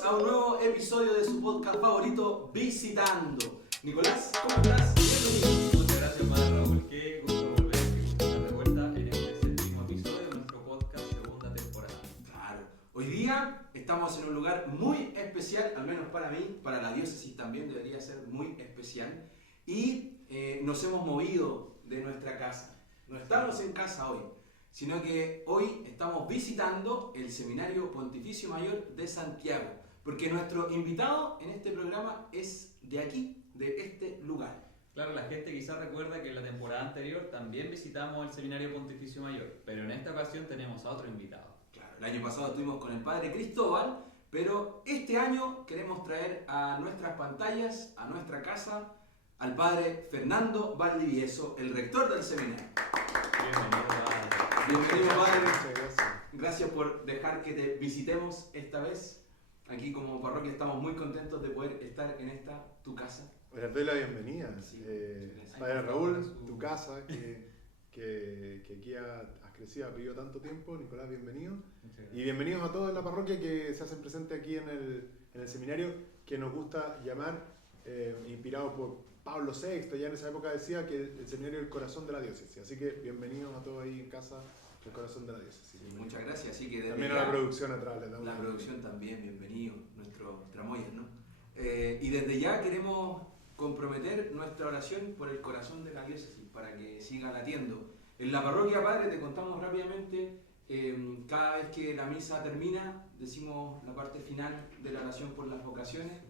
Bienvenidos a un nuevo episodio de su podcast favorito, Visitando. Nicolás, ¿cómo estás? Bienvenido. Muchas gracias, padre Raúl. Qué gusto volver, qué gusto estar de vuelta en este séptimo episodio de nuestro podcast, segunda temporada. Claro, hoy día estamos en un lugar muy especial, al menos para mí, para la diócesis también debería ser muy especial. Y nos hemos movido de nuestra casa. No estamos en casa hoy, sino que hoy estamos visitando el Seminario Pontificio Mayor de Santiago, porque nuestro invitado en este programa es de aquí, de este lugar. Claro, la gente quizás recuerda que en la temporada anterior también visitamos el Seminario Pontificio Mayor, pero en esta ocasión tenemos a otro invitado. Claro, el año pasado estuvimos con el Padre Cristóbal, pero este año queremos traer a nuestras pantallas, a nuestra casa, al Padre Fernando Valdivieso, el rector del seminario. Bienvenido, padre. Bienvenido, Padre. Muchas gracias. Gracias por dejar que te visitemos esta vez. Aquí como parroquia estamos muy contentos de poder estar en esta, tu casa. Les doy la bienvenida. Sí, gracias. Padre Raúl, tu casa, que aquí has crecido, has vivido tanto tiempo. Nicolás, bienvenido. Y bienvenidos a todos en la parroquia que se hacen presentes aquí en el seminario, que nos gusta llamar, inspirado por Pablo VI, ya en esa época decía que el seminario es el corazón de la diócesis. Así que bienvenidos a todos ahí en casa, el corazón de la diócesis. Sí, muchas gracias. Así que desde También a ya, la producción atrás. Les damos la la producción también, bienvenido, nuestro tramoyas, ¿no? Y desde ya queremos comprometer nuestra oración por el corazón de la diócesis para que siga latiendo. En la parroquia, Padre, te contamos rápidamente, cada vez que la misa termina, decimos la parte final de la oración por las vocaciones.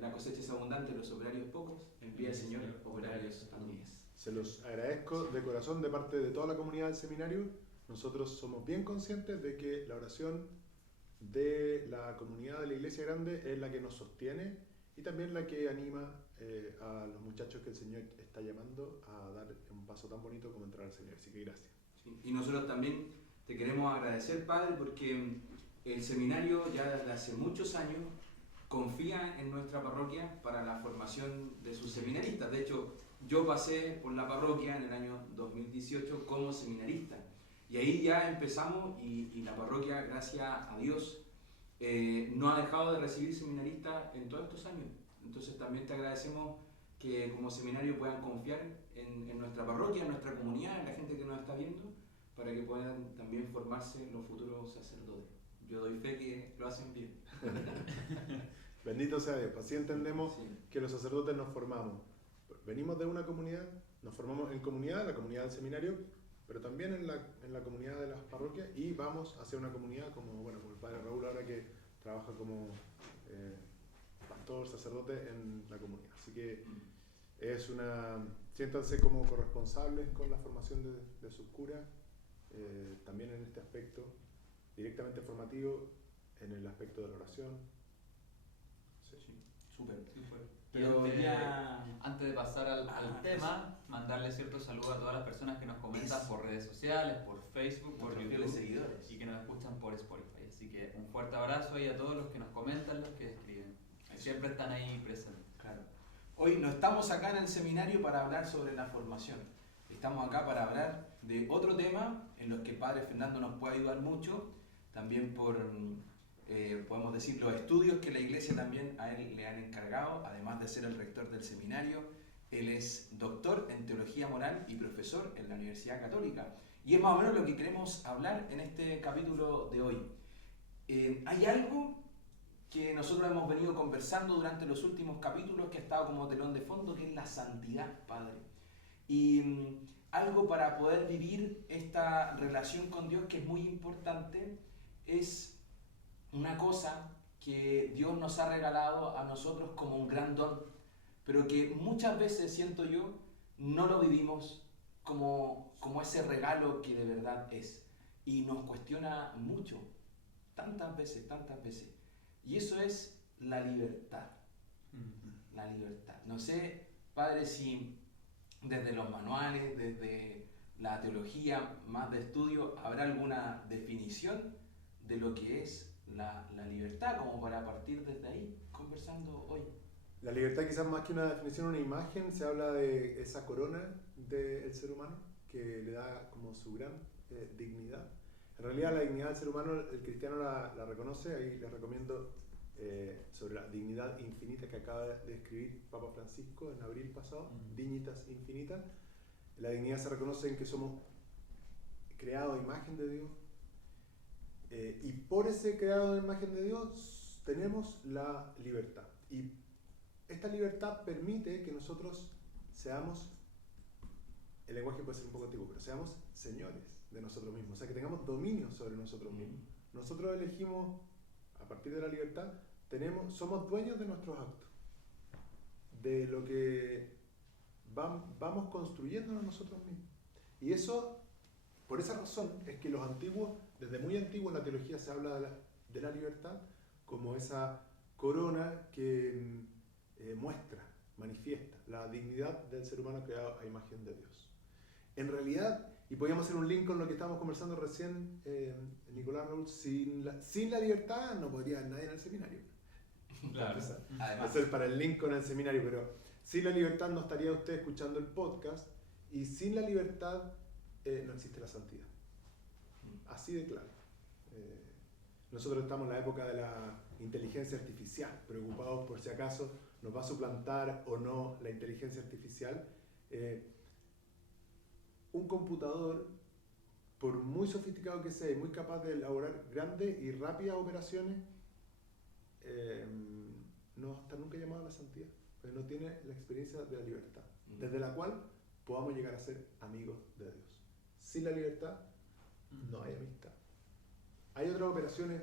La cosecha es abundante, los operarios pocos. Envía el Señor operarios a mies. Se los agradezco de corazón de parte de toda la comunidad del seminario. Nosotros somos bien conscientes de que la oración de la comunidad de la Iglesia Grande es la que nos sostiene y también la que anima a los muchachos que el Señor está llamando a dar un paso tan bonito como entrar al Señor. Así que gracias. Sí, y nosotros también te queremos agradecer, Padre, porque el seminario ya desde hace muchos años confía en nuestra parroquia para la formación de sus seminaristas. De hecho, yo pasé por la parroquia en el año 2018 como seminarista. Y ahí ya empezamos y la parroquia, gracias a Dios, no ha dejado de recibir seminaristas en todos estos años. Entonces también te agradecemos que como seminario puedan confiar en nuestra parroquia, en nuestra comunidad, en la gente que nos está viendo, para que puedan también formarse los futuros sacerdotes. Yo doy fe que lo hacen bien. Bendito sea Dios. Así entendemos Sí. que los sacerdotes nos formamos. Venimos de una comunidad, nos formamos en comunidad, la comunidad del seminario, pero también en la comunidad de las parroquias y vamos hacia una comunidad como el Padre Raúl ahora que trabaja como pastor, sacerdote en la comunidad. Así que siéntanse como corresponsables con la formación de sus curas, también en este aspecto, directamente formativo, en el aspecto de la oración. Sí, súper. Pero Pero ya... antes de pasar al tema, mandarle ciertos saludos a todas las personas que nos comentan por redes sociales, por Facebook, por Nuestros YouTube fieles seguidores. y que nos escuchan por Spotify. Así que un fuerte abrazo ahí a todos los que nos comentan, los que escriben. Siempre están ahí presentes. Claro. Hoy no estamos acá en el seminario para hablar sobre la formación. Estamos acá para hablar de otro tema en los que el Padre Fernando nos puede ayudar mucho, también por, podemos decir, los estudios que la Iglesia también a él le han encargado, además de ser el rector del seminario. Él es doctor en Teología Moral y profesor en la Universidad Católica. Y es más o menos lo que queremos hablar en este capítulo de hoy. Hay algo que nosotros hemos venido conversando durante los últimos capítulos que ha estado como telón de fondo, que es la santidad, Padre. Y algo para poder vivir esta relación con Dios que es muy importante es una cosa que Dios nos ha regalado a nosotros como un gran don, pero que muchas veces, siento yo, no lo vivimos como ese regalo que de verdad es. Y nos cuestiona mucho, tantas veces. Y eso es la libertad. La libertad. No sé, Padre, si desde los manuales, desde la teología más de estudio, habrá alguna definición de lo que es la libertad, como para partir desde ahí, conversando hoy. La libertad, quizás más que una definición, una imagen, se habla de esa corona del ser humano que le da como su gran dignidad. En realidad la dignidad del ser humano el cristiano la reconoce, ahí les recomiendo sobre la dignidad infinita que acaba de escribir Papa Francisco en abril pasado, Dignitas Infinita. La dignidad se reconoce en que somos creados a imagen de Dios, y por ese creado a imagen de Dios tenemos la libertad. Y esta libertad permite que nosotros seamos, el lenguaje puede ser un poco antiguo, pero seamos señores de nosotros mismos, o sea, que tengamos dominio sobre nosotros mismos. Nosotros elegimos, a partir de la libertad, somos dueños de nuestros actos, de lo que vamos construyéndonos nosotros mismos. Y eso, por esa razón, es que los antiguos, desde muy antiguo en la teología se habla de la libertad como esa corona que manifiesta la dignidad del ser humano creado a imagen de Dios. En realidad, y podríamos hacer un link con lo que estábamos conversando recién, Nicolás Raúl, sin la libertad no podría nadie en el seminario. Claro. Además, Hacer para el link con el seminario, pero sin la libertad no estaría usted escuchando el podcast, y sin la libertad no existe la santidad. Así de claro. Nosotros estamos en la época de la inteligencia artificial, preocupados por si acaso nos va a suplantar o no la inteligencia artificial. Un computador, por muy sofisticado que sea y muy capaz de elaborar grandes y rápidas operaciones, no va a estar nunca llamado a la santidad, porque no tiene la experiencia de la libertad, desde la cual podamos llegar a ser amigos de Dios. Sin la libertad no hay amistad. Hay otras operaciones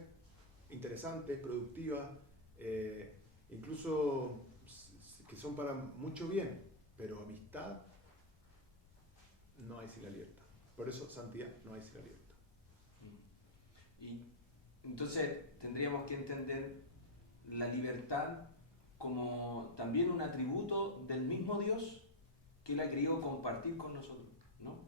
interesantes, productivas, incluso que son para mucho bien, pero amistad no hay sin la libertad. Por eso santidad no hay sin la libertad. Y entonces tendríamos que entender la libertad como también un atributo del mismo Dios que Él ha querido compartir con nosotros, ¿no?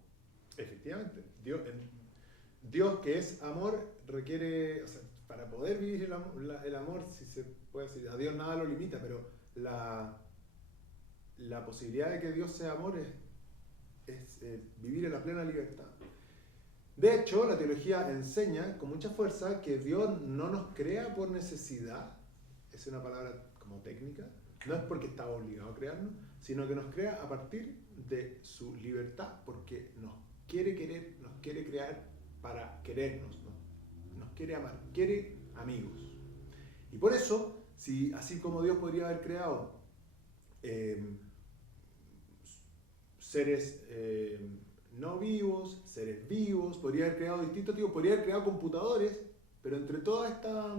Efectivamente, Dios que es amor requiere, o sea, para poder vivir el amor, si se puede decir, a Dios nada lo limita, pero la posibilidad de que Dios sea amor es vivir en la plena libertad. De hecho, la teología enseña con mucha fuerza que Dios no nos crea por necesidad, es una palabra como técnica, no es porque está obligado a crearnos, sino que nos crea a partir de su libertad, porque nos quiere querer, nos quiere crear para querernos, ¿no? Nos quiere amar, quiere amigos. Y por eso, así como Dios podría haber creado seres no vivos, seres vivos, podría haber creado distintos tipos, podría haber creado computadores, pero entre toda esta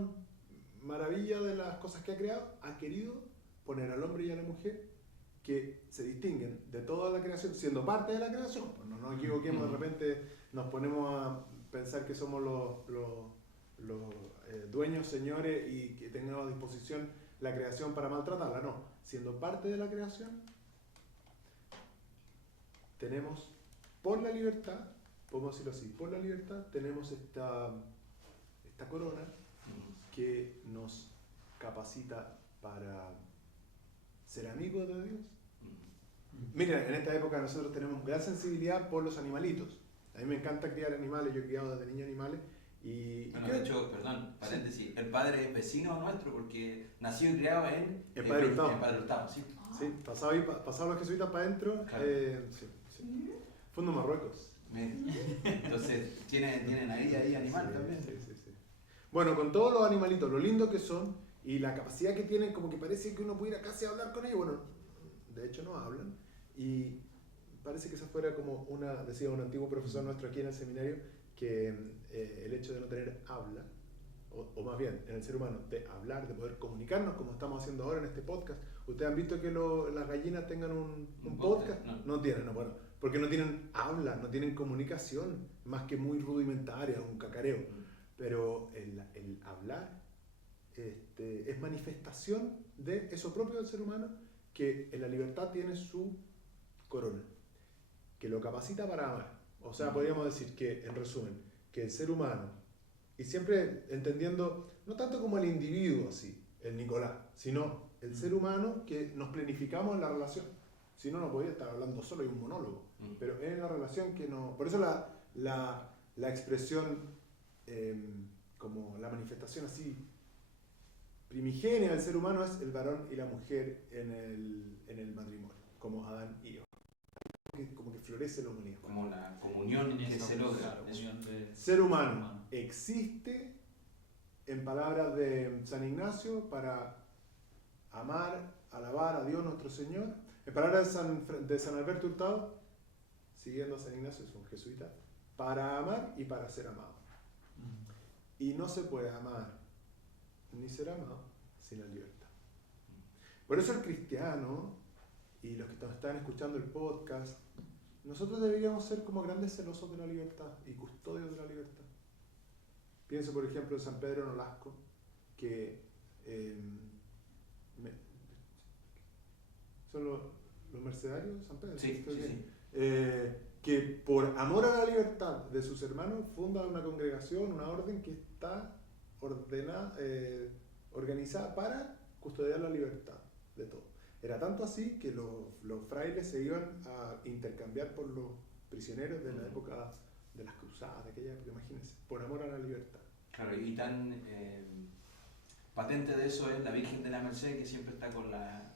maravilla de las cosas que ha creado, ha querido poner al hombre y a la mujer que se distinguen de toda la creación, siendo parte de la creación. Pues no nos equivoquemos, de repente nos ponemos a pensar que somos los dueños, señores, y que tengamos a disposición la creación para maltratarla. No, siendo parte de la creación, tenemos, por la libertad, podemos decirlo así, por la libertad tenemos esta corona que nos capacita para ser amigos de Dios. Mira, en esta época nosotros tenemos gran sensibilidad por los animalitos. A mí me encanta criar animales, yo he criado desde niño animales. Bueno, de hecho, perdón, paréntesis, el padre es vecino nuestro porque nació y criado en Padre Hurtado. En Padre Hurtado, sí. Sí, pasaban los jesuitas para adentro. Claro. Sí. Fondo Marruecos. Entonces, tienen ahí animal Sí, también. sí. Bueno, con todos los animalitos, lo lindo que son y la capacidad que tienen, como que parece que uno pudiera casi hablar con ellos. Bueno, de hecho no hablan. Y parece que esa fuera como decía un antiguo profesor nuestro aquí en el seminario, que el hecho de no tener habla, o más bien en el ser humano, de hablar, de poder comunicarnos como estamos haciendo ahora en este podcast. ¿Ustedes han visto que las gallinas tengan un podcast? No tienen, no, bueno, porque no tienen habla, no tienen comunicación, más que muy rudimentaria, un cacareo. Pero el hablar es manifestación de eso propio del ser humano, que en la libertad tiene su corona, que lo capacita para amar. O sea, podríamos decir que, en resumen, que el ser humano, y siempre entendiendo, no tanto como el individuo así, el Nicolás, sino el ser humano que nos planificamos en la relación. Si no, no podría estar hablando solo, hay un monólogo. Pero es en la relación que no... Por eso la expresión, como la manifestación así primigenia del ser humano es el varón y la mujer en el matrimonio, como Adán y Eva. Como que florece la humanidad. Como la comunión que se logra. Claro, unión de Ser humano existe, en palabras de San Ignacio, para amar, alabar a Dios nuestro Señor. En palabras de San Alberto Hurtado, siguiendo a San Ignacio, es un jesuita, para amar y para ser amado. Y no se puede amar ni ser amado sin la libertad. Por eso el cristiano y los que están escuchando el podcast, nosotros deberíamos ser como grandes celosos de la libertad y custodios de la libertad. Pienso, por ejemplo, en San Pedro Nolasco, que son los mercedarios de San Pedro. Sí, sí, sí. Que por amor a la libertad de sus hermanos funda una congregación, una orden que está organizada para custodiar la libertad de todos. Era tanto así que los frailes se iban a intercambiar por los prisioneros de la época de las cruzadas, de aquella época, imagínense, por amor a la libertad. Claro, y tan patente de eso es la Virgen de la Merced, que siempre está con las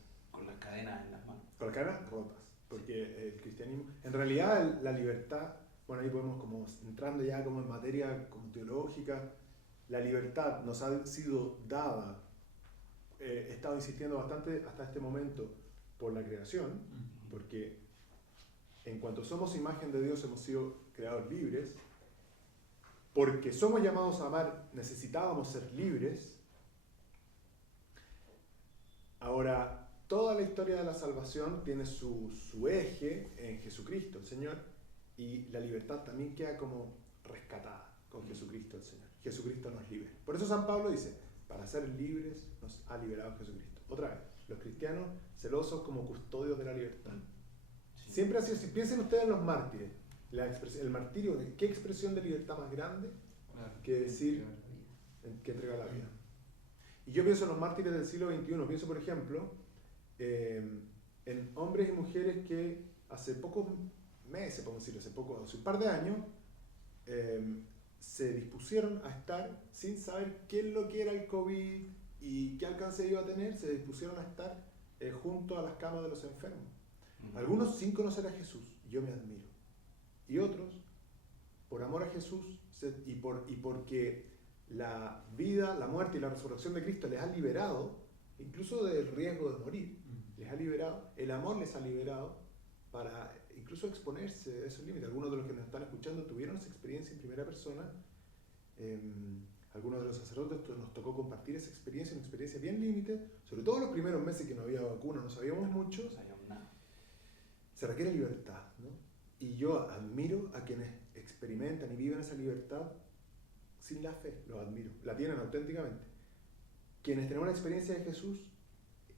cadenas en las manos. Con las cadenas rotas, porque el cristianismo, en realidad la libertad, bueno, ahí podemos como entrando ya como en materia como teológica, la libertad nos ha sido dada. He estado insistiendo bastante hasta este momento por la creación, porque en cuanto somos imagen de Dios hemos sido creados libres, porque somos llamados a amar, necesitábamos ser libres. Ahora, toda la historia de la salvación tiene su eje en Jesucristo, el Señor, y la libertad también queda como rescatada con Jesucristo, el Señor. Jesucristo nos libera. Por eso San Pablo dice, para ser libres nos ha liberado Jesucristo. Otra vez, los cristianos celosos como custodios de la libertad. Sí. Siempre así, si piensen ustedes en los mártires, el martirio, ¿qué expresión de libertad más grande que decir que entrega la vida? Y yo pienso en los mártires del siglo XXI, pienso por ejemplo en hombres y mujeres que hace pocos meses, podemos decirlo, hace un par de años, se dispusieron a estar sin saber qué es lo que era el COVID y qué alcance iba a tener, se dispusieron a estar junto a las camas de los enfermos. Algunos sin conocer a Jesús, yo me admiro. Y otros, por amor a Jesús y porque la vida, la muerte y la resurrección de Cristo les ha liberado, incluso del riesgo de morir, les ha liberado, el amor les ha liberado para incluso exponerse a esos límites. Algunos de los que nos están escuchando tuvieron esa experiencia en primera persona. Algunos de los sacerdotes nos tocó compartir esa experiencia, una experiencia bien límite, sobre todo los primeros meses que no había vacuna, no sabíamos mucho. No sabíamos nada. Se requiere libertad, ¿no? Y yo admiro a quienes experimentan y viven esa libertad sin la fe, los admiro, la tienen auténticamente. Quienes tenemos la experiencia de Jesús,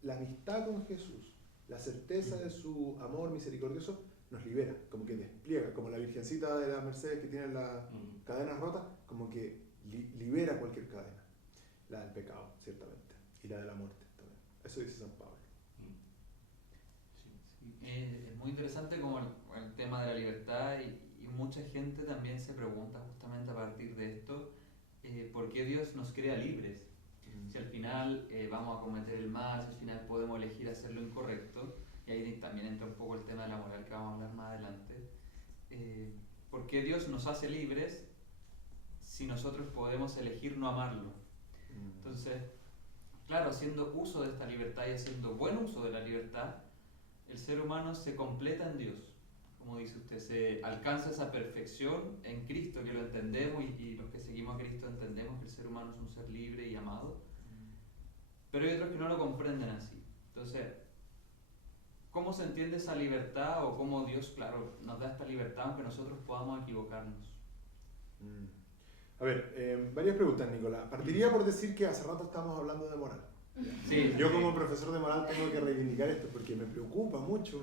la amistad con Jesús, la certeza de su amor misericordioso, nos libera, como que despliega, como la Virgencita de la Mercedes que tiene las cadenas rotas, como que libera cualquier cadena, la del pecado, ciertamente, y la de la muerte también. Eso dice San Pablo. Es muy interesante como el tema de la libertad y mucha gente también se pregunta justamente a partir de esto, ¿por qué Dios nos crea libres? Si al final vamos a cometer el mal, si al final podemos elegir hacer lo incorrecto, y ahí también entra un poco el tema de la moral que vamos a hablar más adelante. ¿Por qué Dios nos hace libres si nosotros podemos elegir no amarlo? Entonces, claro, haciendo uso de esta libertad y haciendo buen uso de la libertad, el ser humano se completa en Dios. Como dice usted, se alcanza esa perfección en Cristo, que lo entendemos y los que seguimos a Cristo entendemos que el ser humano es un ser libre y amado. Pero hay otros que no lo comprenden así. Entonces, ¿cómo se entiende esa libertad o cómo Dios, claro, nos da esta libertad aunque nosotros podamos equivocarnos? A ver, varias preguntas, Nicolás. Partiría por decir que hace rato estábamos hablando de moral. Sí, yo como profesor de moral tengo que reivindicar esto porque me preocupa mucho,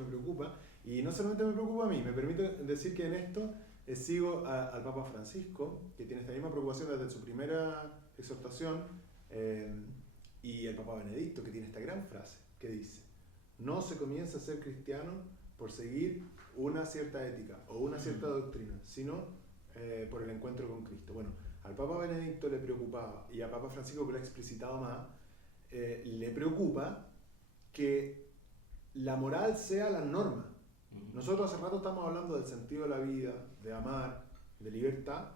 y no solamente me preocupa a mí, me permite decir que en esto sigo al Papa Francisco, que tiene esta misma preocupación desde su primera exhortación, y el Papa Benedicto, que tiene esta gran frase que dice: no se comienza a ser cristiano por seguir una cierta ética o una cierta doctrina, sino por el encuentro con Cristo. Bueno, al Papa Benedicto le preocupaba, y a Papa Francisco, que lo ha explicitado más, le preocupa que la moral sea la norma. Nosotros hace rato estamos hablando del sentido de la vida, de amar, de libertad,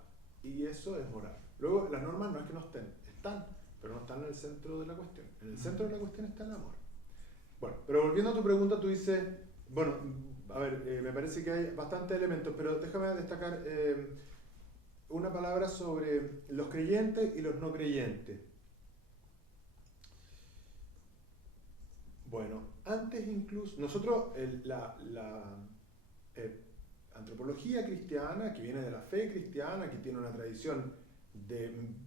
y eso es moral. Luego, las normas no es que no estén, están, pero no están en el centro de la cuestión. En el centro de la cuestión está el amor. Bueno, pero volviendo a tu pregunta, tú dices, bueno, a ver, me parece que hay bastantes elementos, pero déjame destacar una palabra sobre los creyentes y los no creyentes. Bueno, antes incluso, nosotros la antropología cristiana, que viene de la fe cristiana, que tiene una tradición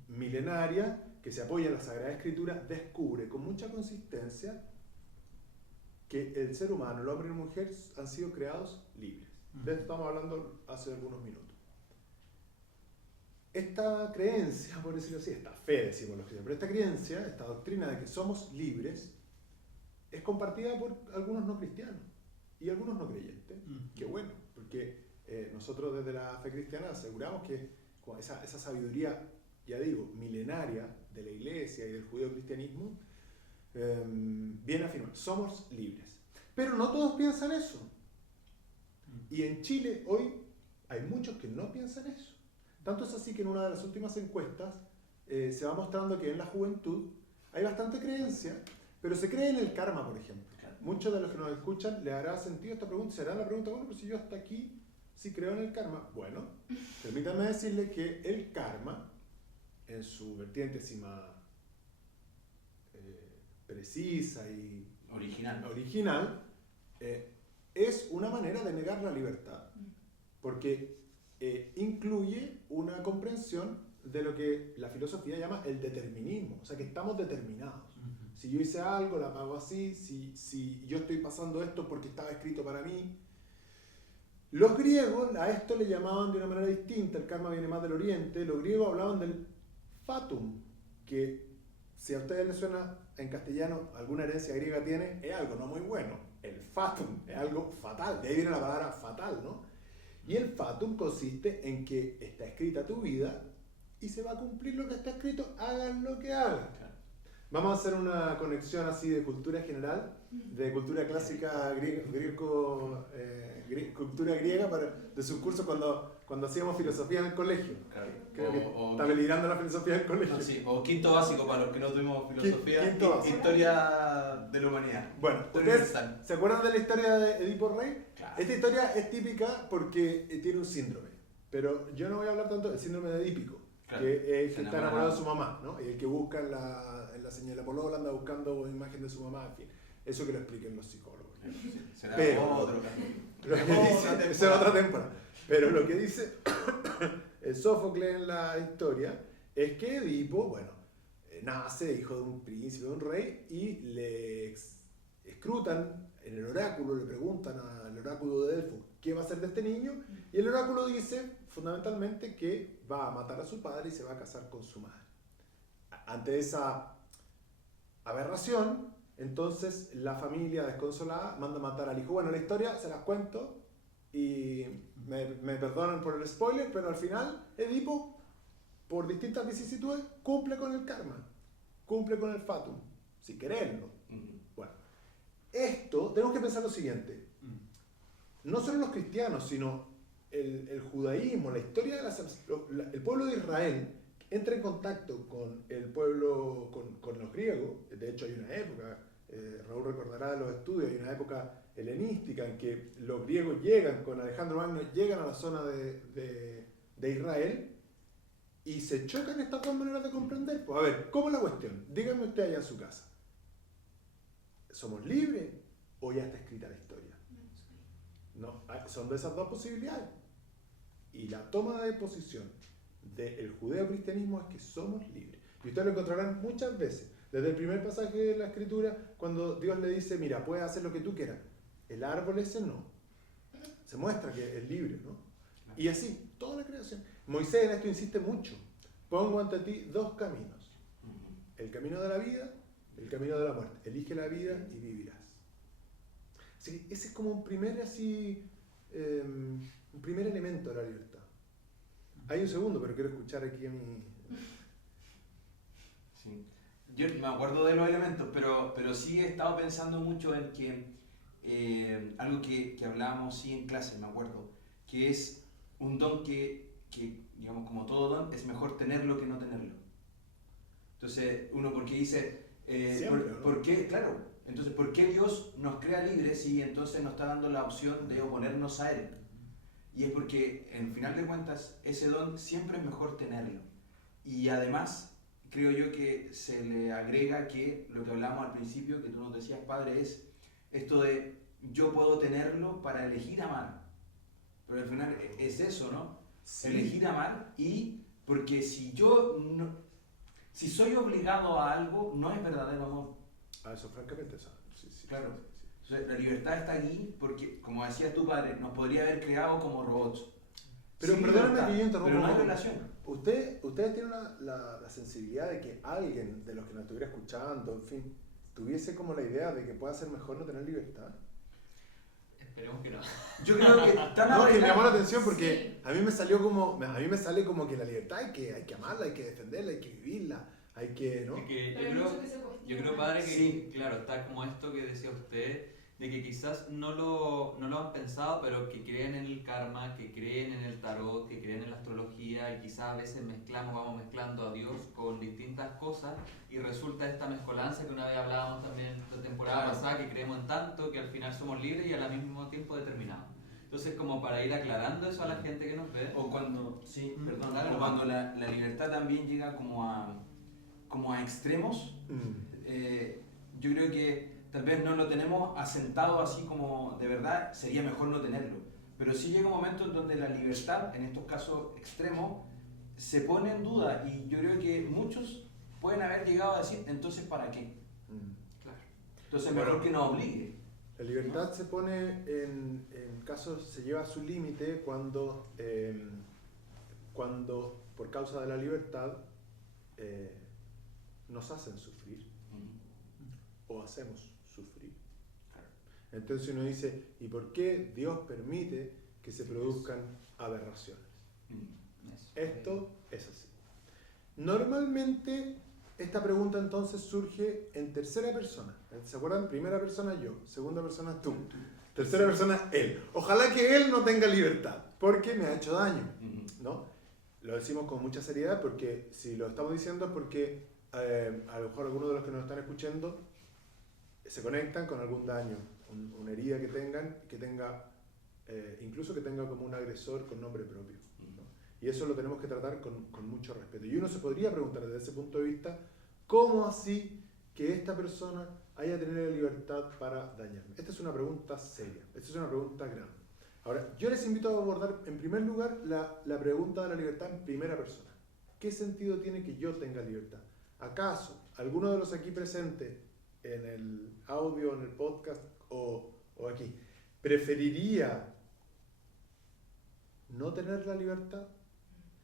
milenaria, que se apoya en la Sagrada Escritura, descubre con mucha consistencia que el ser humano, el hombre y la mujer, han sido creados libres. De esto estamos hablando hace algunos minutos. Esta creencia, por decirlo así, esta fe, decimos los cristianos, pero esta creencia, esta doctrina de que somos libres, es compartida por algunos no cristianos y algunos no creyentes. Qué bueno, porque nosotros desde la fe cristiana aseguramos que con esa sabiduría, ya digo, milenaria de la Iglesia y del judeocristianismo, viene a afirmar, somos libres. Pero no todos piensan eso. Y en Chile hoy hay muchos que no piensan eso. Tanto es así que en una de las últimas encuestas se va mostrando que en la juventud hay bastante creencia, pero se cree en el karma, por ejemplo. Muchos de los que nos escuchan les hará sentido esta pregunta, será la pregunta, bueno, pero si yo hasta aquí sí creo en el karma. Bueno, permítanme decirle que el karma, en su vertiente más precisa y original es una manera de negar la libertad, porque incluye una comprensión de lo que la filosofía llama el determinismo, o sea que estamos determinados. Si yo hice algo, la pago así, si yo estoy pasando esto porque estaba escrito para mí. Los griegos a esto le llamaban de una manera distinta, el karma viene más del oriente, los griegos hablaban del fatum, que si a ustedes les suena en castellano, alguna herencia griega tiene, es algo no muy bueno. El fatum es algo fatal, de ahí viene la palabra fatal, ¿no? Y el fatum consiste en que está escrita tu vida y se va a cumplir lo que está escrito, hagan lo que hagan. Vamos a hacer una conexión así de cultura general, de cultura clásica cultura griega de sus cursos cuando hacíamos filosofía en el colegio. Claro. Creo que está peligrando la filosofía en el colegio. No, sí, o quinto básico para los que no tuvimos filosofía, historia de la humanidad. Bueno, ¿ustedes se acuerdan de la historia de Edipo Rey? Claro. Esta historia es típica porque tiene un síndrome, pero yo no voy a hablar tanto del síndrome de Edípico, claro, que es el que está enamorado de su mamá, ¿no? Y el que busca en la señal de Apolo anda buscando imagen de su mamá, en fin, eso que lo expliquen los psicólogos. Será pero otro lo que dice, esa es otra temporada. Pero lo que dice el Sófocles en la historia es que Edipo, bueno, nace hijo de un príncipe, de un rey, y le escrutan en el oráculo, le preguntan al oráculo de Delfos qué va a hacer de este niño, y el oráculo dice fundamentalmente que va a matar a su padre y se va a casar con su madre. Ante esa aberración, entonces la familia desconsolada manda matar al hijo. Bueno, la historia se las cuento y me perdonan por el spoiler, pero al final Edipo, por distintas vicisitudes, cumple con el karma, cumple con el fatum, si quererlo. Bueno, esto tenemos que pensar lo siguiente: no solo los cristianos, sino el judaísmo, la historia de el pueblo de Israel entra en contacto con el pueblo, con los griegos. De hecho hay una época, Raúl recordará de los estudios, hay una época helenística en que los griegos llegan, con Alejandro Magno, llegan a la zona de Israel y se chocan estas dos maneras de comprender. Pues a ver, ¿cómo es la cuestión? Díganme usted allá en su casa. ¿Somos libres o ya está escrita la historia? No, son de esas dos posibilidades. Y la toma de posición del judeocristianismo es que somos libres. Y ustedes lo encontrarán muchas veces. Desde el primer pasaje de la Escritura, cuando Dios le dice, mira, puedes hacer lo que tú quieras. El árbol ese no. Se muestra que es libre, ¿no? Y así, toda la creación. Moisés en esto insiste mucho. Pongo ante ti dos caminos. El camino de la vida, el camino de la muerte. Elige la vida y vivirás. Así que ese es como un primer elemento de la libertad. Hay un segundo, pero quiero escuchar aquí a mi... Sí. yo no me acuerdo de los elementos, pero sí he estado pensando mucho en que algo que hablábamos sí en clase, me acuerdo, que es un don que, digamos, como todo don, es mejor tenerlo que no tenerlo. Entonces, uno porque dice, Siempre, ¿no? ¿por qué? Claro, entonces, ¿por qué Dios nos crea libres y entonces nos está dando la opción de oponernos a Él? Y es porque, en final de cuentas, ese don siempre es mejor tenerlo. Y además, creo yo que se le agrega que lo que hablamos al principio, que tú nos decías, Padre, es esto de yo puedo tenerlo para elegir amar. Pero al final es eso, ¿no? Sí. Elegir amar, y porque si si soy obligado a algo, no es verdadero amor. Eso francamente, sí. Claro. Entonces, la libertad está aquí porque, como decías tu padre, nos podría haber creado como robots. Pero Sin perdóname libertad, que yo interrumpa pero no un hay poco. relación. Ustedes tienen la sensibilidad de que alguien de los que nos estuviera escuchando, en fin, tuviese como la idea de que pueda ser mejor no tener libertad. Esperemos que no. Yo creo que están No, que me llamó la arreglando. atención porque a mí me sale como que la libertad hay que amarla, hay que defenderla, hay que vivirla, hay que, ¿no? Es que Pero hay mucho que se cuestiona. yo creo, padre, que Sí. claro, está como esto que decía usted, de que quizás no lo han pensado, pero que creen en el karma, que creen en el tarot, que creen en la astrología, y quizás a veces vamos mezclando a Dios con distintas cosas, y resulta esta mezcolanza que una vez hablábamos también la temporada Claro. pasada, que creemos en tanto, que al final somos libres y al mismo tiempo determinados. Entonces, como para ir aclarando eso a la gente que nos ve. O cuando, sí, perdón, Claro. o cuando la libertad también llega como a extremos, yo creo que tal vez no lo tenemos asentado así como de verdad, sería mejor no tenerlo. Pero sí llega un momento en donde la libertad, en estos casos extremos, se pone en duda, y yo creo que muchos pueden haber llegado a decir, entonces ¿para qué? Claro. Entonces mejor que nos obligue. La libertad se pone en casos, se lleva a su límite cuando por causa de la libertad nos hacen sufrir o hacemos sufrir. Entonces uno dice, ¿y por qué Dios permite que se produzcan aberraciones? Eso. Esto es así. Normalmente esta pregunta entonces surge en tercera persona. ¿Se acuerdan? Primera persona yo, segunda persona tú, tercera persona él. Ojalá que él no tenga libertad, porque me ha hecho daño, ¿no? Lo decimos con mucha seriedad porque si lo estamos diciendo es porque a lo mejor algunos de los que nos están escuchando se conectan con algún daño, una herida que tenga, incluso que tenga como un agresor con nombre propio, ¿no? Y eso lo tenemos que tratar con mucho respeto. Y uno se podría preguntar desde ese punto de vista, ¿cómo así que esta persona haya tenido la libertad para dañarme? Esta es una pregunta seria, esta es una pregunta grande. Ahora, yo les invito a abordar en primer lugar la pregunta de la libertad en primera persona. ¿Qué sentido tiene que yo tenga libertad? ¿Acaso alguno de los aquí presentes en el audio, en el podcast o aquí, preferiría no tener la libertad?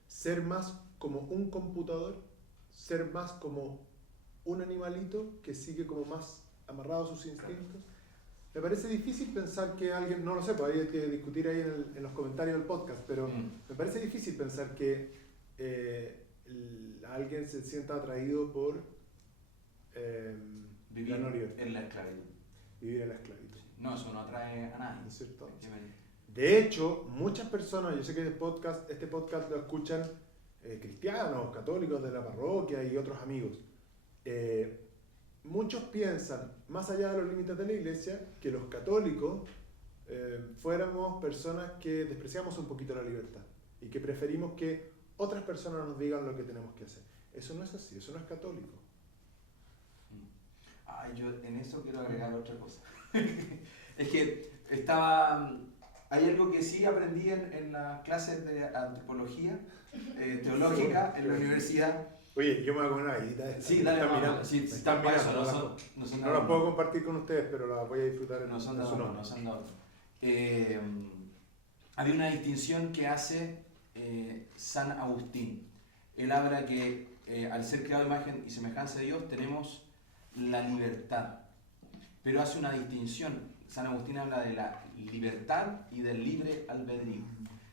¿Ser más como un computador? ¿Ser más como un animalito que sigue como más amarrado a sus instintos? Me parece difícil pensar que alguien, no lo sé, pues hay que discutir ahí en los comentarios del podcast, pero me parece difícil pensar que alguien se sienta atraído por Vivir la no libertad, en la esclavitud. vivir en la esclavitud. No, eso no atrae a nadie. ¿No es cierto? Efectivamente. De hecho, muchas personas, yo sé que este podcast lo escuchan cristianos, católicos de la parroquia y otros amigos. Muchos piensan, más allá de los límites de la iglesia, que los católicos fuéramos personas que despreciamos un poquito la libertad y que preferimos que otras personas nos digan lo que tenemos que hacer. Eso no es así, eso no es católico. Ay, yo en eso quiero agregar otra cosa. Es que hay algo que sí aprendí en las clases de antropología teológica en la universidad. Oye, yo me voy a comer una galleta de esta. Sí, Me dale, están vamos, mirando, sí, me están están para eso, mirando, no son no las puedo compartir con ustedes, pero las voy a disfrutar en no son su de nombre. oro, no son de oro. Había una distinción que hace San Agustín. Él habla que al ser creado a imagen y semejanza de Dios tenemos la libertad, pero hace una distinción. San Agustín habla de la libertad y del libre albedrío.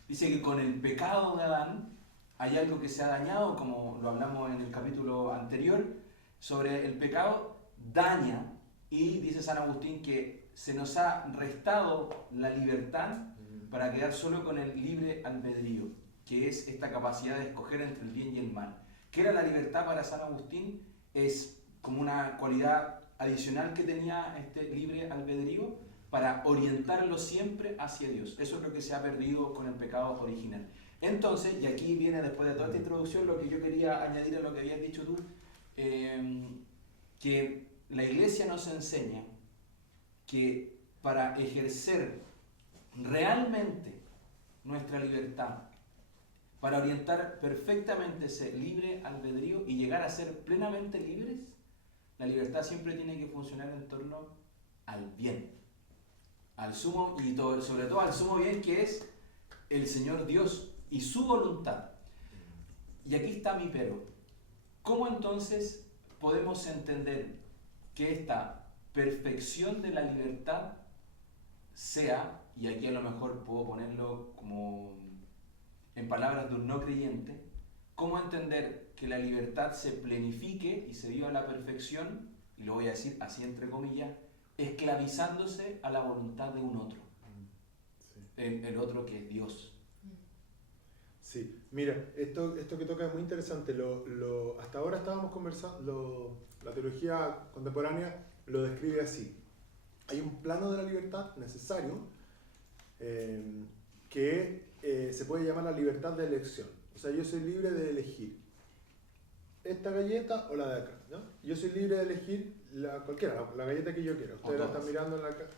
Dice que con el pecado de Adán hay algo que se ha dañado, como lo hablamos en el capítulo anterior, sobre el pecado daña, y dice San Agustín que se nos ha restado la libertad para quedar solo con el libre albedrío, que es esta capacidad de escoger entre el bien y el mal. ¿Qué era la libertad para San Agustín? Es como una cualidad adicional que tenía este libre albedrío para orientarlo siempre hacia Dios. Eso es lo que se ha perdido con el pecado original. Entonces, y aquí viene después de toda esta introducción lo que yo quería añadir a lo que habías dicho tú, que la Iglesia nos enseña que para ejercer realmente nuestra libertad, para orientar perfectamente ese libre albedrío y llegar a ser plenamente libres, la libertad siempre tiene que funcionar en torno al bien, al sumo, y sobre todo al sumo bien, que es el Señor Dios y su voluntad. Y aquí está mi pero. ¿Cómo entonces podemos entender que esta perfección de la libertad sea, y aquí a lo mejor puedo ponerlo como en palabras de un no creyente, cómo entender que la libertad se plenifique y se viva a la perfección, y lo voy a decir así entre comillas, esclavizándose a la voluntad de un otro, el otro que es Dios? Sí, mira, esto que toca es muy interesante. Hasta ahora estábamos conversando, la teología contemporánea lo describe así. Hay un plano de la libertad necesario que se puede llamar la libertad de elección. O sea, yo soy libre de elegir esta galleta o la de acá, ¿no? Yo soy libre de elegir cualquiera, la galleta que yo quiera. Ustedes la están mirando en la cara.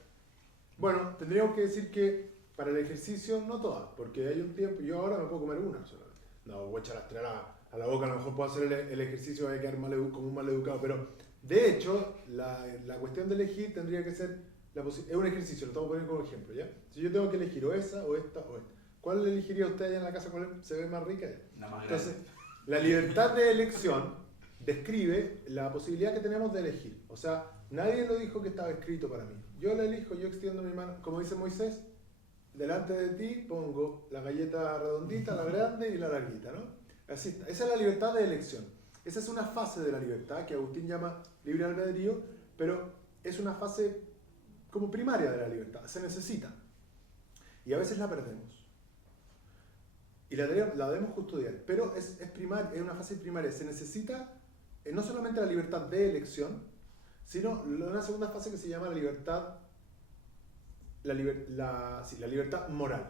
Bueno, tendríamos que decir que para el ejercicio no todas, porque hay un tiempo, yo ahora me puedo comer una solamente. No, voy a echar las tres a la boca, a lo mejor puedo hacer el ejercicio, voy a quedar como un mal educado, pero de hecho, la cuestión de elegir tendría que ser, es un ejercicio, lo estamos poniendo como ejemplo, ¿ya? Si yo tengo que elegir o esa, o esta, o esta, ¿cuál elegiría usted allá en la casa? ¿Cuál se ve más rica? La más Entonces, grande. la libertad de elección describe la posibilidad que tenemos de elegir. O sea, nadie lo dijo que estaba escrito para mí. Yo la elijo, yo extiendo mi mano, como dice Moisés, delante de ti pongo la galleta redondita, la grande y la larguita, ¿no? Así está. Esa es la libertad de elección. Esa es una fase de la libertad que Agustín llama libre albedrío, pero es una fase como primaria de la libertad, se necesita. Y a veces la perdemos. Y la debemos custodiar, pero es una fase primaria. Se necesita no solamente la libertad de elección, sino una segunda fase que se llama la libertad moral.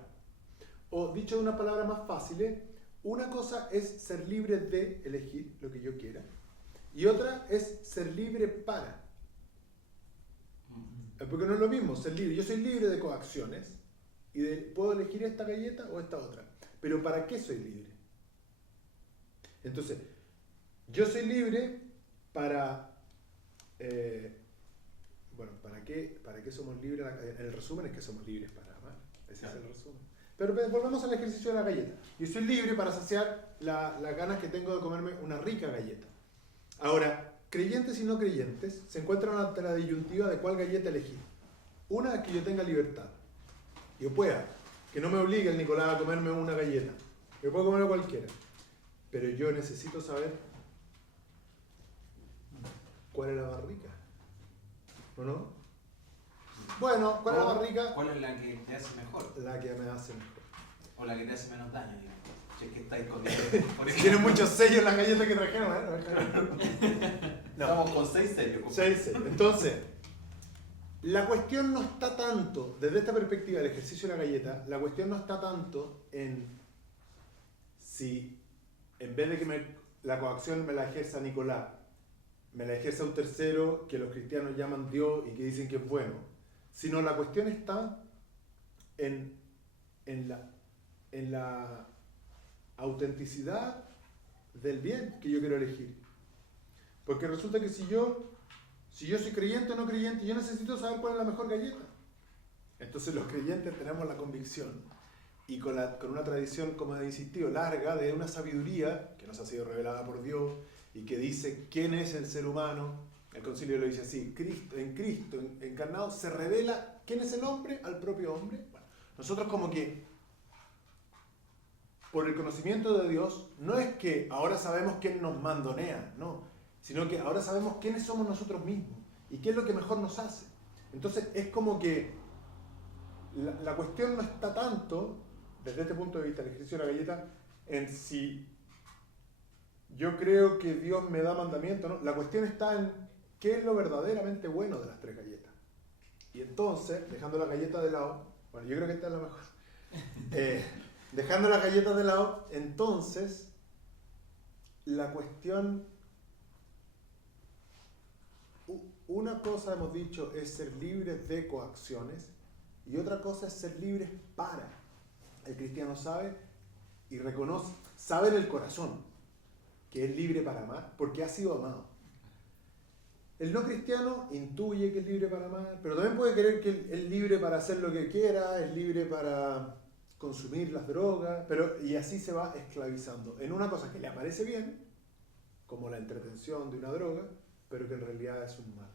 O dicho de una palabra más fácil, una cosa es ser libre de elegir lo que yo quiera y otra es ser libre para. Porque no es lo mismo ser libre. Yo soy libre de coacciones y puedo elegir esta galleta o esta otra. Pero ¿para qué soy libre? Entonces, yo soy libre para... ¿para qué somos libres? El resumen es que somos libres para amar. Ese es el resumen. Pero volvemos al ejercicio de la galleta. Yo soy libre para saciar las ganas que tengo de comerme una rica galleta. Ahora, creyentes y no creyentes se encuentran ante la disyuntiva de cuál galleta elegir. Una es que yo tenga libertad. Yo pueda. Que no me obligue el Nicolás a comerme una galleta. Yo puedo comer cualquiera. Pero yo necesito saber cuál es la más rica. ¿O no? Bueno, ¿cuál es la más rica? ¿Cuál es la que te hace mejor? La que me hace mejor. O la que te hace menos daño, digamos. Si es que estáis comiendo. Tiene muchos sellos en la galleta que trajeron, No. Estamos con 6 sellos. 6 sellos. Entonces, la cuestión no está tanto, desde esta perspectiva del ejercicio de la galleta, la cuestión no está tanto en si en vez de que la coacción me la ejerza Nicolás, me la ejerza un tercero que los cristianos llaman Dios y que dicen que es bueno, sino la cuestión está en la autenticidad del bien que yo quiero elegir. Porque resulta que si yo soy creyente o no creyente, yo necesito saber cuál es la mejor galleta. Entonces los creyentes tenemos la convicción y con una tradición, como he insistido, larga de una sabiduría que nos ha sido revelada por Dios y que dice quién es el ser humano. El concilio lo dice así: en Cristo encarnado se revela quién es el hombre al propio hombre. Bueno, nosotros como que por el conocimiento de Dios no es que ahora sabemos quién nos mandonea, no. sino que ahora sabemos quiénes somos nosotros mismos y qué es lo que mejor nos hace. Entonces es como que la cuestión no está tanto, desde este punto de vista, el ejercicio de la galleta, en si yo creo que Dios me da mandamiento, ¿no? La cuestión está en qué es lo verdaderamente bueno de las 3 galletas. Y entonces, dejando la galleta de lado, bueno, yo creo que esta es la mejor. Dejando las galletas de lado, entonces, la cuestión, una cosa hemos dicho es ser libres de coacciones y otra cosa es ser libres para. El cristiano sabe y reconoce, sabe en el corazón que es libre para amar porque ha sido amado. El no cristiano intuye que es libre para amar, pero también puede creer que es libre para hacer lo que quiera, es libre para consumir las drogas, y así se va esclavizando en una cosa que le parece bien, como la entretención de una droga, pero que en realidad es un mal.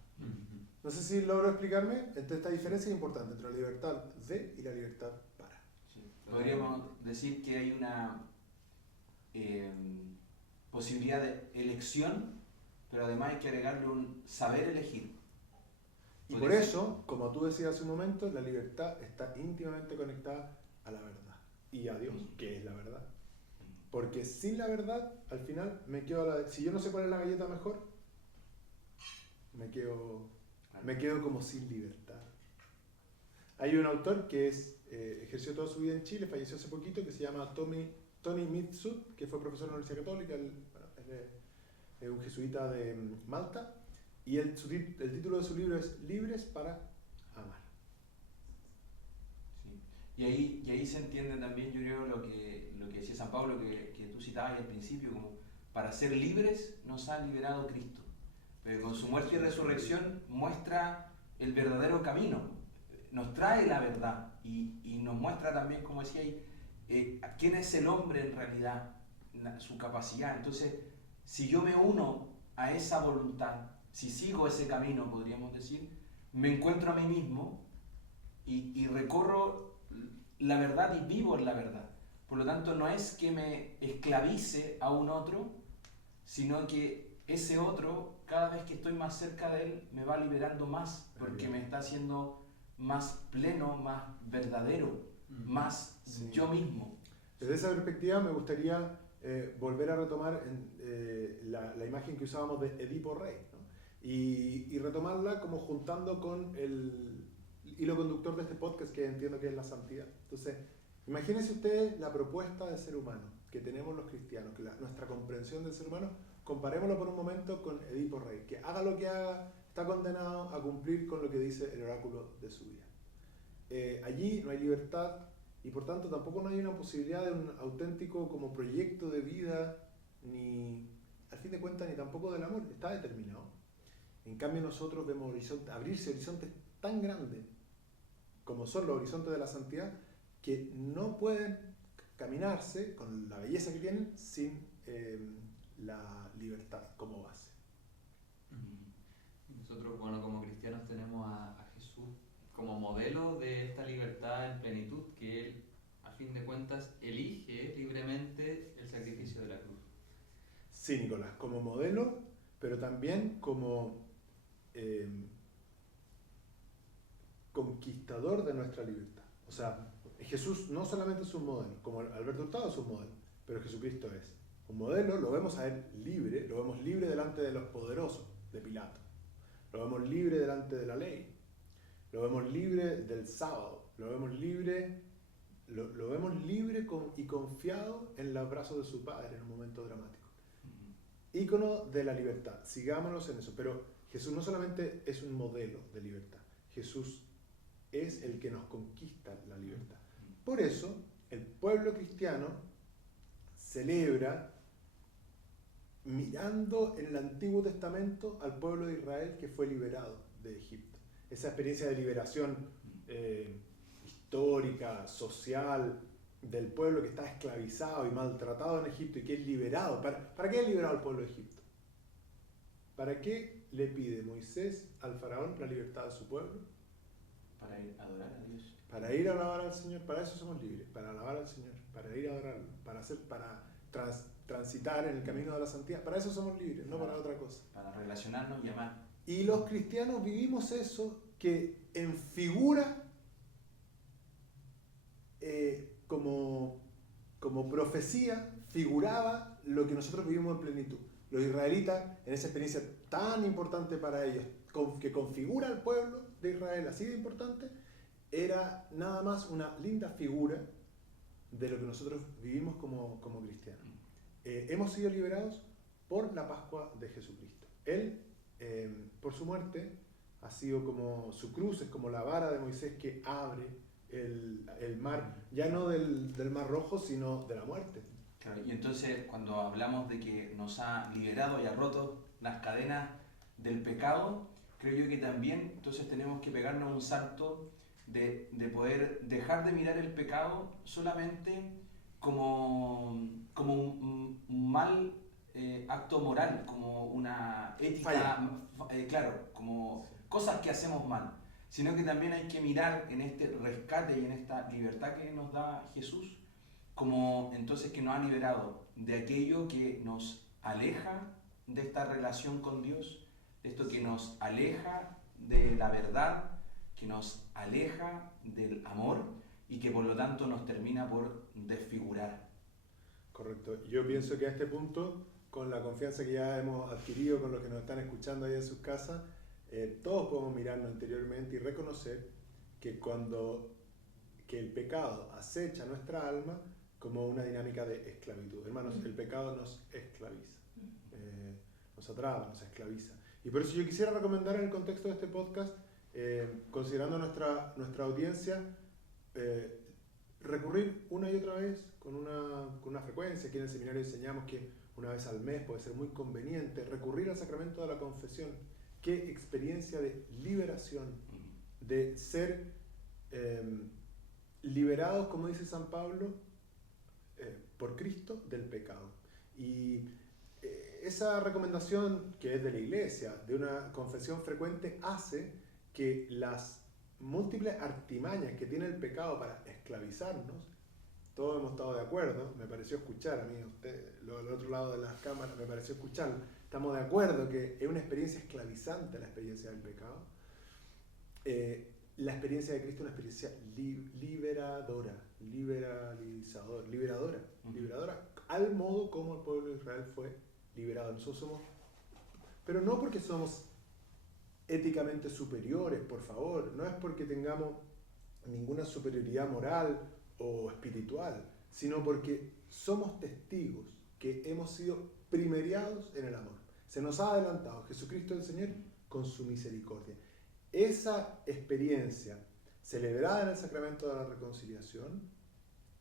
No sé si logro explicarme. Entonces esta diferencia es importante entre la libertad de y la libertad para. Sí. Podríamos decir que hay una posibilidad de elección, pero además hay que agregarle un saber elegir. Y por eso, como tú decías hace un momento, la libertad está íntimamente conectada a la verdad y a Dios, que es la verdad. Porque sin la verdad, al final me quedo si yo no sé cuál es la galleta mejor, me quedo como sin libertad. Hay un autor que ejerció toda su vida en Chile, falleció hace poquito, que se llama Tony Mitsut, que fue profesor en la Universidad Católica, es un jesuita de Malta, y el título de su libro es Libres para amar. Sí. Y ahí se entiende también, yo creo, lo que decía San Pablo, que tú citabas al principio, como para ser libres nos ha liberado Cristo. Pero con su muerte y resurrección muestra el verdadero camino, nos trae la verdad y nos muestra también, como decía ahí, quién es el hombre en realidad, su capacidad. Entonces, si yo me uno a esa voluntad, si sigo ese camino, podríamos decir, me encuentro a mí mismo y recorro la verdad y vivo en la verdad. Por lo tanto, no es que me esclavice a un otro, sino que ese otro, cada vez que estoy más cerca de él, me va liberando más, porque me está haciendo más pleno, más verdadero, más yo mismo. Desde esa perspectiva me gustaría volver a retomar la imagen que usábamos de Edipo Rey, ¿no? y retomarla como juntando con el hilo conductor de este podcast, que entiendo que es la santidad. Entonces, imagínense ustedes la propuesta del ser humano que tenemos los cristianos, que nuestra comprensión del ser humano, comparémoslo por un momento con Edipo Rey, que haga lo que haga, está condenado a cumplir con lo que dice el oráculo de su vida. Allí no hay libertad y por tanto tampoco no hay una posibilidad de un auténtico como proyecto de vida, ni al fin de cuentas ni tampoco del amor, está determinado. En cambio nosotros vemos abrirse horizontes tan grandes como son los horizontes de la santidad, que no pueden caminarse con la belleza que tienen sin la libertad como base. Nosotros, bueno, como cristianos tenemos a Jesús como modelo de esta libertad en plenitud, que Él, a fin de cuentas, elige libremente el sacrificio de la cruz. Sí, Nicolás, como modelo, pero también como conquistador de nuestra libertad. O sea, Jesús no solamente es un modelo, como Alberto Hurtado es un modelo, pero Jesucristo es un modelo. Lo vemos a Él libre, lo vemos libre delante de los poderosos, de Pilato, lo vemos libre delante de la ley, lo vemos libre del sábado, lo vemos libre y confiado en los brazos de su Padre en un momento dramático. Ícono de la libertad, sigámonos en eso. Pero Jesús no solamente es un modelo de libertad, Jesús es el que nos conquista la libertad. Por eso, el pueblo cristiano celebra mirando en el Antiguo Testamento al pueblo de Israel que fue liberado de Egipto. Esa experiencia de liberación histórica, social, del pueblo que está esclavizado y maltratado en Egipto y que es liberado. ¿Para qué es liberado el pueblo de Egipto? ¿Para qué le pide Moisés al faraón la libertad de su pueblo? Para ir a adorar a Dios. Para ir a alabar al Señor. Para eso somos libres, para alabar al Señor, para ir a adorarlo, para transitar en el camino de la santidad. Para eso somos libres, no para otra cosa. Para relacionarnos y amar. Y los cristianos vivimos eso que en figura, como profecía, figuraba lo que nosotros vivimos en plenitud. Los israelitas, en esa experiencia tan importante para ellos, que configura al pueblo de Israel así de importante, era nada más una linda figura de lo que nosotros vivimos como cristianos. Hemos sido liberados por la Pascua de Jesucristo. Él, por su muerte, ha sido como su cruz, es como la vara de Moisés que abre el mar, ya no del Mar Rojo, sino de la muerte. Claro, y entonces cuando hablamos de que nos ha liberado y ha roto las cadenas del pecado, creo yo que también entonces tenemos que pegarnos un salto de poder dejar de mirar el pecado solamente como un mal acto moral, como una ética, claro, como cosas que hacemos mal, sino que también hay que mirar en este rescate y en esta libertad que nos da Jesús, como entonces que nos ha liberado de aquello que nos aleja de esta relación con Dios, de esto que nos aleja de la verdad, que nos aleja del amor y que por lo tanto nos termina por desfigurar. Correcto. Yo pienso que a este punto, con la confianza que ya hemos adquirido con los que nos están escuchando ahí en sus casas, todos podemos mirarnos interiormente y reconocer que que el pecado acecha nuestra alma como una dinámica de esclavitud. Hermanos, el pecado nos esclaviza, nos atrapa, nos esclaviza. Y por eso yo quisiera recomendar en el contexto de este podcast, considerando nuestra audiencia, recurrir una y otra vez con una frecuencia. Aquí en el seminario enseñamos que una vez al mes puede ser muy conveniente recurrir al sacramento de la confesión. Qué experiencia de liberación, de ser liberados, como dice San Pablo, por Cristo del pecado. Y esa recomendación, que es de la Iglesia, de una confesión frecuente, hace que las múltiples artimañas que tiene el pecado para esclavizarnos, todos hemos estado de acuerdo, me pareció escuchar a mí, usted, al otro lado de las cámaras, me pareció escucharlo, estamos de acuerdo que es una experiencia esclavizante la experiencia del pecado. La experiencia de Cristo es una experiencia liberadora, liberadora, al modo como el pueblo de Israel fue liberado. Nosotros somos, pero no porque somos éticamente superiores, por favor, no es porque tengamos ninguna superioridad moral o espiritual, sino porque somos testigos que hemos sido primeriados en el amor. Se nos ha adelantado Jesucristo el Señor con su misericordia. Esa experiencia celebrada en el sacramento de la reconciliación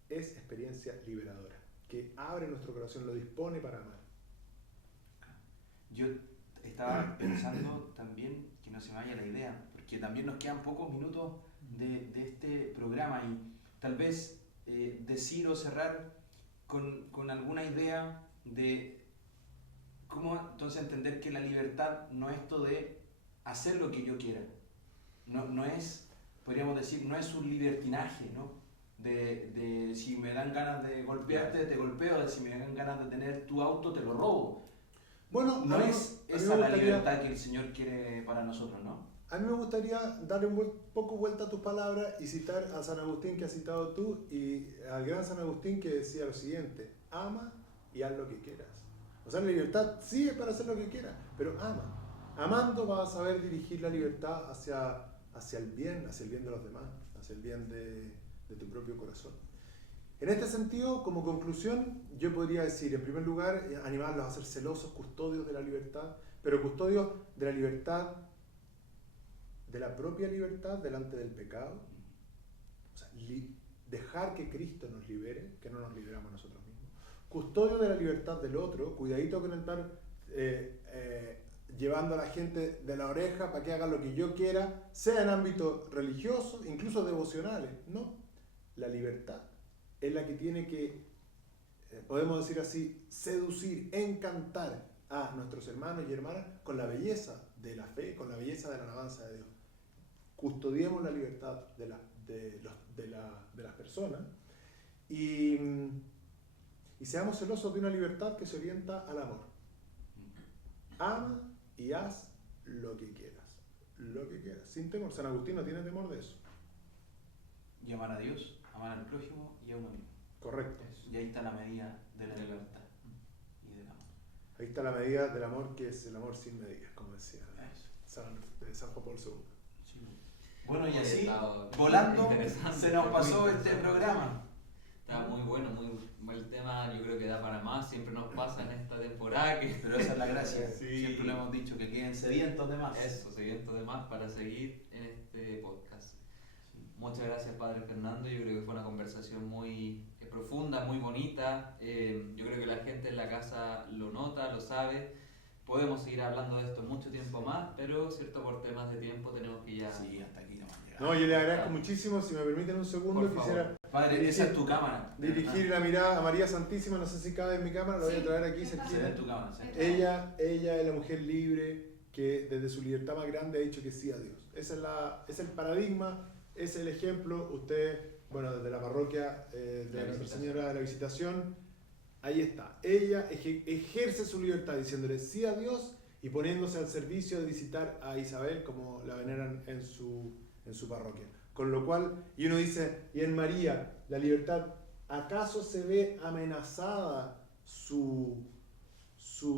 es experiencia liberadora, que abre nuestro corazón, lo dispone para amar. Yo estaba pensando también, que no se me vaya la idea, porque también nos quedan pocos minutos de este programa y tal vez decir o cerrar con alguna idea de cómo entonces entender que la libertad no es esto de hacer lo que yo quiera, no es, podríamos decir, no es un libertinaje, ¿no? De si me dan ganas de golpearte, te golpeo, de si me dan ganas de tener tu auto, te lo robo. Bueno, no es esa la libertad que el Señor quiere para nosotros, ¿no? A mí me gustaría darle un poco vuelta a tus palabras y citar a San Agustín, que has citado tú, y al gran San Agustín, que decía lo siguiente: ama y haz lo que quieras. O sea, la libertad sí es para hacer lo que quieras, pero ama. Amando vas a saber dirigir la libertad hacia el bien de los demás, hacia el bien de tu propio corazón. En este sentido, como conclusión, yo podría decir, en primer lugar, animarlos a ser celosos, custodios de la libertad, pero custodios de la libertad, de la propia libertad delante del pecado. O sea, dejar que Cristo nos libere, que no nos liberamos nosotros mismos. Custodio de la libertad del otro, cuidadito con estar llevando a la gente de la oreja para que haga lo que yo quiera, sea en ámbito religioso, incluso devocionales. No, la libertad es la que tiene que, podemos decir así, seducir, encantar a nuestros hermanos y hermanas con la belleza de la fe, con la belleza de la alabanza de Dios. Custodiemos la libertad de las personas y seamos celosos de una libertad que se orienta al amor. Ama y haz lo que quieras. Lo que quieras, sin temor. San Agustín no tiene temor de eso. Y amar a Dios, amar al prójimo y a uno mismo. Correcto. Y ahí está la medida de la libertad y del amor. Ahí está la medida del amor, que es el amor sin medidas, como decía Eso. San Juan Pablo II. Sí. Bueno, y Oye, así, estaba volando, interesante, se nos muy pasó interesante. este programa. Está muy bueno, el tema yo creo que da para más, siempre nos pasa en esta temporada que... Pero esa es la gracia. Sí. Siempre lo hemos dicho, que queden sedientos de más. Eso, sedientos de más para seguir en este podcast. Muchas gracias, Padre Fernando. Yo creo que fue una conversación muy profunda, muy bonita. Yo creo que la gente en la casa lo nota, lo sabe. Podemos seguir hablando de esto mucho tiempo más, pero cierto, por temas de tiempo tenemos que ya... Sí, hasta aquí no hemos llegado. No, yo le agradezco muchísimo. Si me permiten un segundo, Por favor. quisiera Padre, esa es tu cámara. dirigir la mirada a María Santísima. No sé si cabe en mi cámara, lo voy a Sí, traer aquí está. Se ve cerquita. en tu cámara. ¿sí? Ella es la mujer libre que desde su libertad más grande ha dicho que sí a Dios. Es el paradigma, es el ejemplo. Usted, bueno, desde la parroquia de La Nuestra Visitación. Señora de la Visitación, ahí está. Ella ejerce su libertad diciéndole sí a Dios y poniéndose al servicio de visitar a Isabel como la veneran en su parroquia. Con lo cual, y uno dice, y en María, la libertad, ¿acaso se ve amenazada su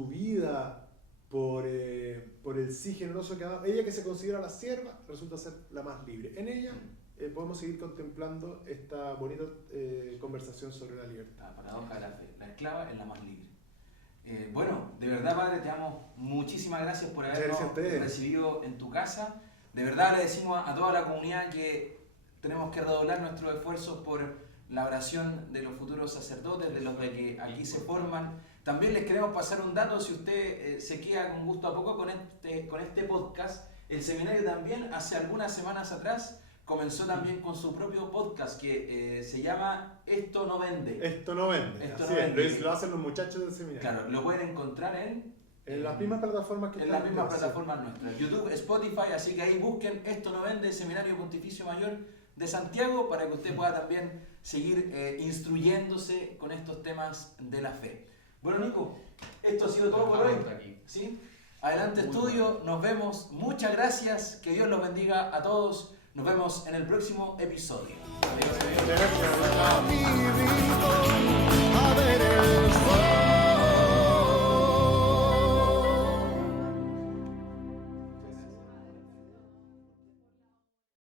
vida por el sí generoso que ha dado? Ella, que se considera la sierva, resulta ser la más libre. En ella podemos seguir contemplando esta bonita conversación sobre la libertad. La paradoja de la fe. La esclava es la más libre. Bueno, de verdad, Padre, te damos muchísimas gracias por Muchas gracias a habernos ustedes. recibido en tu casa. De verdad le decimos a toda la comunidad que tenemos que redoblar nuestros esfuerzos por la oración de los futuros sacerdotes, de los que aquí se forman. También les queremos pasar un dato, si usted se queda con gusto a poco con este podcast. El seminario también, hace algunas semanas atrás, comenzó también con su propio podcast que se llama Esto no vende. Esto no vende. Esto Así no es, vende. lo hacen los muchachos del seminario. Claro, lo pueden encontrar en las mismas plataformas que en las están mismas acá, plataformas nuestras, YouTube, Spotify, así que ahí busquen Esto no vende, Seminario Pontificio Mayor de Santiago, para que usted pueda también seguir instruyéndose con estos temas de la fe. Bueno, Nico, esto ha sido todo por hoy. ¿Sí? Adelante, Muy estudio, nos vemos, muchas gracias, que Dios los bendiga a todos, nos vemos en el próximo episodio. Adiós. Muchas gracias.